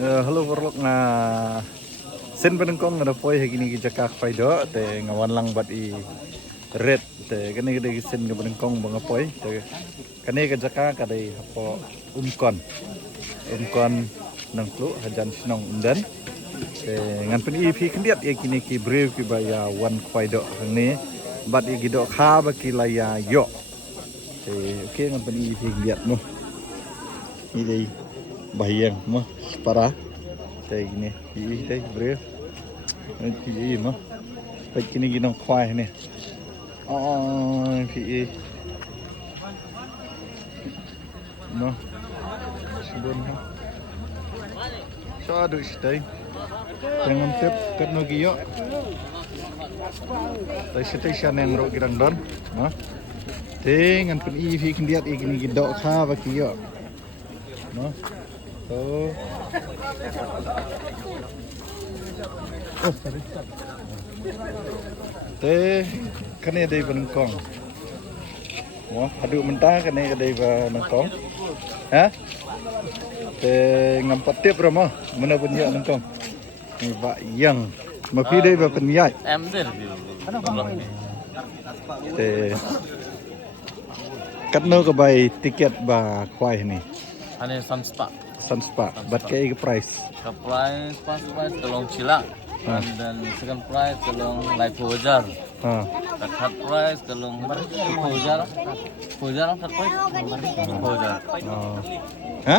Halo Warlock na sen penengkong na poy hagini ki jakak paido te ngawan lang bat I red te kani gede sen ga penengkong bang poy te kani ga jakak kadai hapo umkon nang flu hajan sinong undan te ngan pen I phi kendiat ye kini ki brave ki baya wan paido hangni bat I gido kha ba ki la ya yo te okay ngan pen I phi kendiat mo ni dei bayang mo para tay gini ini tay bro ini mah tay gini ginong khoai này phi no sebelum so aduh tay jangan tep kat no giyo tay station yang ro girang don no ting an pun I phi kendiat I gini gidok kha ba kiyo no oh sorry. Teh kene dei penengkong. Wah, aduk mentah kene dei penengkong. Ha? Teh ngampat tip ramah, mana punya penengkong. Ni Pak Yang. Mapi dei ba penyai. Em deh. Teh katno ke bai tiket ba kwai ni. Ane Sunspa. Sunspa. Bat ke price. Ke price pas price tolong cilak. Dan second price tolong live wajar. Ha. Third price tolong wajar. Wajar third price. Wajar. Ha?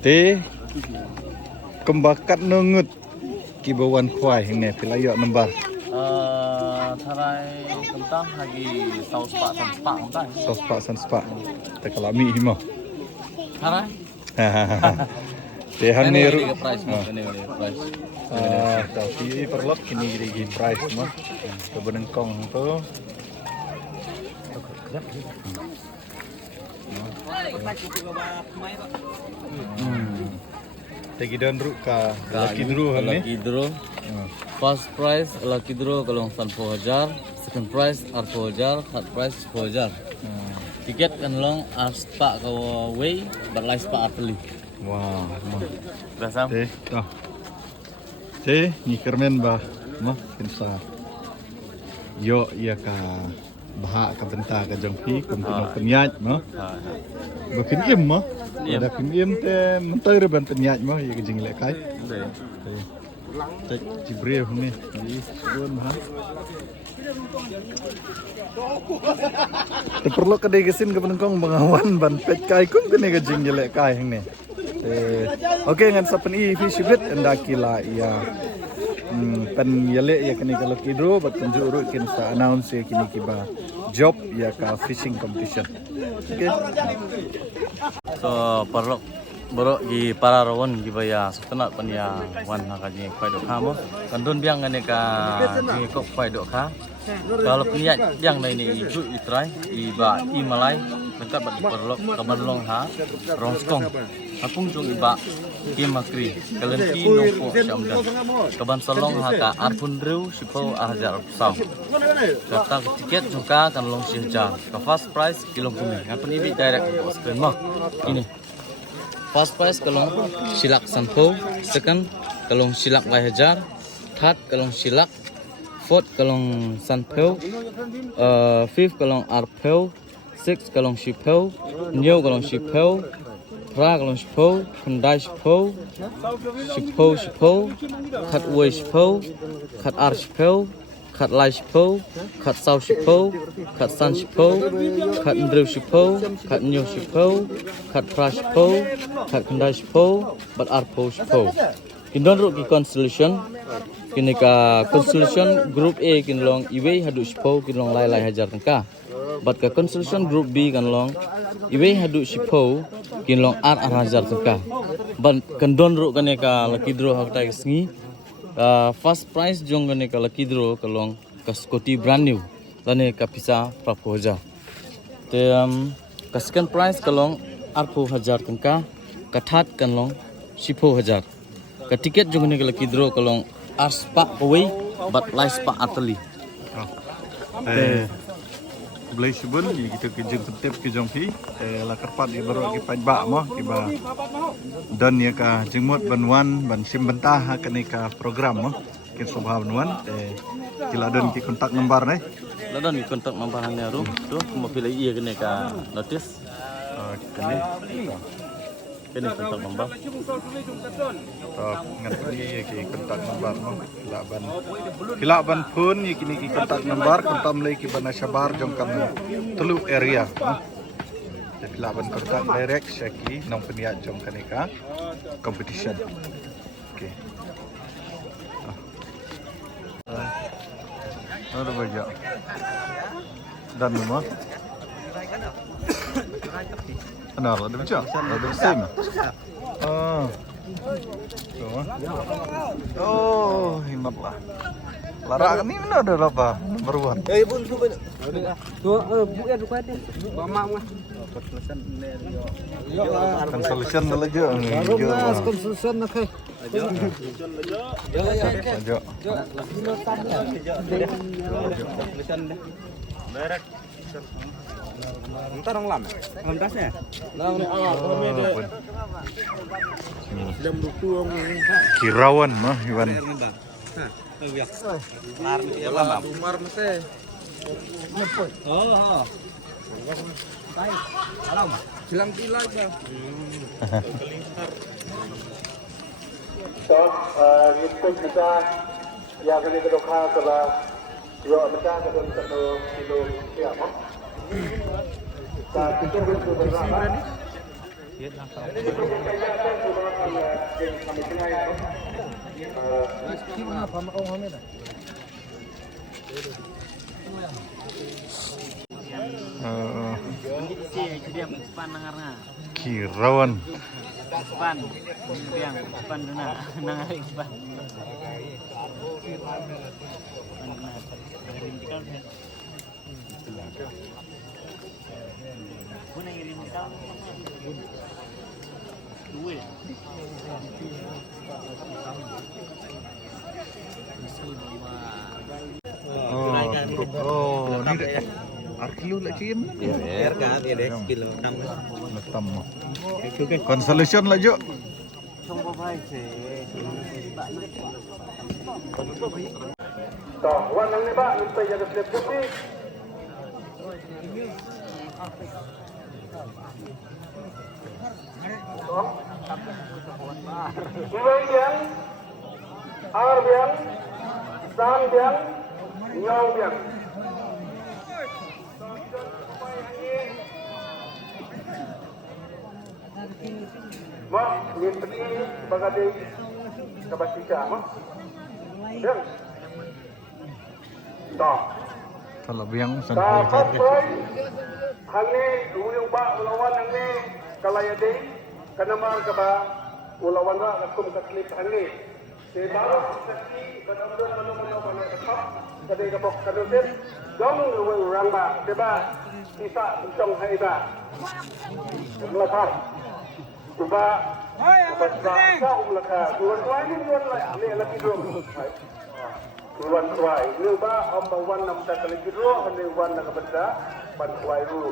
Teh kembakat nungut kibawan kwai ini pilayok nembar. Tarai kentang lagi saus pak Sunspa kentang. Saus pak Sunspa. Tekalami himo. Tarai. Teh hani ru. Price price. Tapi perlok kini gigi price mah. Kebenengkong tu. Tegi dan ru ka lucky draw ni. Lucky draw. First prize lucky draw kalau 10,000, second prize 8,000, third prize 10,000. Tiket kan long aspa kau way berlai spa atli. Wah, Biasa. Teh ni kermen bah, mah kinsa. Yo ia ka baha ka benta ka jongpi kumpul penyaj mah. Bakin im mah. Ada kim im te mentai ban penyaj mah ia kejing lek kai. Tek jibril ni di sebun mah. Perlu kedai kesin ke penengkong bengawan ban pet kai kum kene kejing jelek kai hang ni. Okey ngan sapen I fi sibit endakila ia pen yele ya kini kalau kidro bat tunjuk ru kin sa announce ya kini kiba job ya ka fishing competition. Okey. So perlu borok di para rawan di baya setenak pan ya wan hakaji kwai dok kamo kandun biang ngane ka di kok kwai dok ka kalau punya yang lain ini ibu itrai iba imalai dekat bat perlu kaman long ha rongskong apung jung iba kimakri kalenti nongko syamdan kaban salong ha ka arpundru sipo ahjar sau data tiket juga kan long sihja ka first price kilong kumi ngapen ibi direct ke screen mah ini. First prize kalong silak sanpo, second kalong silak lahajar, third kalong silak, fourth kalong sanpo, fifth kalong arpo, sixth kalong shipo, new kalong shipo, pra kalong shipo, kandai shipo, kat way shipo, kat ar shipo, kat lai shipo, kat sau shipo, kat san shipo, kat ndrew shipo, kat nyo shipo, kat pra shipo, kat kandai shipo, bat arpo shipo. Kindon ru ki constellation, kini ka constellation group A kinlong iwe hadu shipo kinlong lai hajar tengka. Bat ka constellation group B kinlong iwe hadu shipo kinlong ar hajar tengka. Bat kendon ru kani ka lucky draw hak tai sngi. First prize jong gane ka lucky draw kalong ka Scotty brand new lane ka pisa prapoja te ka second prize kalong 8,000 tengka ka third kalong 10,000 ka tiket jong gane ka lucky draw kalong aspa away but live spa atli Belai sebun kita kejeng ketep kejong pi la kerpat di baru ki pajba mo ki ba dan ya ka jengmot banwan ban sim bentah ka ni ka program mo ki subha banwan kila don ki kontak nomor ne Ladan ni kontak nampahannya ru tu mau pilih iya kene ka notice kene kontak nombor ngan ni ki kontak nomor mo kila ban pun ni kini ki kontak nomor kontam lay ki bana sabar jong kam telu area kila ban kontak direct syaki nong peniat jong kanika competition okey ada baca dan rumah benar ada baca ada sim oh hebatlah lara ni mana ada apa nomor 1 bun tu banyak. Tu bukan bukan dia. Mama mah. kan solution aja Solution nak kai. aja Entar orang lama. Ngamdasnya. Jam 20 Kirawan mah Iwan Umar mesti. Oh. Bilang gila aja. So, ngikut kita yang kini kedokha kala yo kita kedon kado kilo ya mo. Sa kita betul betul. Kirawan Span nangar Span. oh ni arkilo lah cin Kan dia deh kilo 6. tam consolation lah jo So, wan nang ni ba minta jaga step putih. Iwan biang, ar biang, san biang, nyong biang. Mo, ni pergi bagade kabasika mo. Biang. Stop. kalau biang Dapat boy, hangi uyung ba ulawan hangi kalayade kanamar ka ba ulawan ba nakum ka klip hangi. Si baru saksi benar-benar mana-mana mana tetap kada ka bok kadusip dong uang orang ba diba isa uncong hai ba. Melakar. Coba Baca umlaka tuan-tuan ni tuan lah ni lagi dulu. Tuan tuai, ni ba hamba wan nam ta kali giro hande wan nak benda ban tuai ru.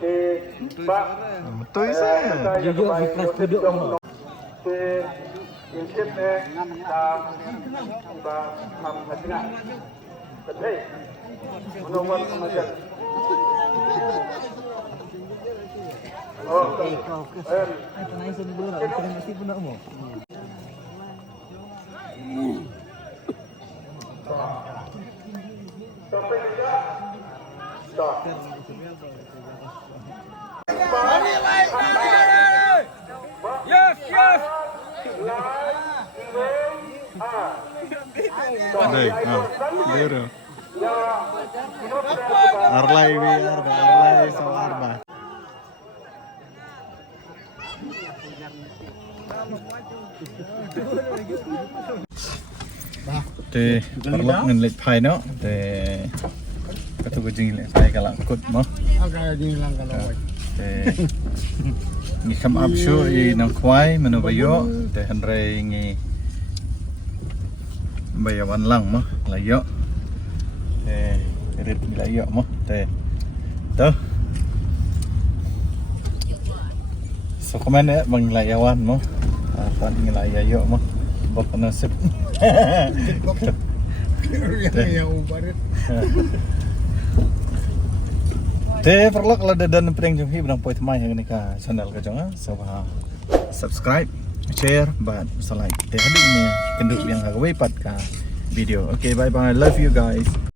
Ke ba betul saya jujur ikhlas duduk kamu. Ke insip ta ba ham hatina. Betul. Menawar kemajan. Oh, Naik sebelum nak mesti pun nak mau. sampai juga. Stop. Yes, yes. Đây, đây rồi. Arlai bi, Arlai sama Arba. Te perlu ngelit pai no, te katu kucing ngelit pai kalau kut mo. Agak dihilang kalau. Te ngi kam absur i nang kwai menobayo, te handrai ngi bayawan lang mo, layo. Te rit layo mo, te Tuh. So komen ya bang layawan mo. Apa ngelayayo mo. Bak nasib. Te perlu kalau ada dan pering jong hi berang poin mai yang ni ka channel ka jong so subscribe, share, but like. Te hadu ni kenduk yang hagawai pat ka video. Okay, bye bye. Love you guys.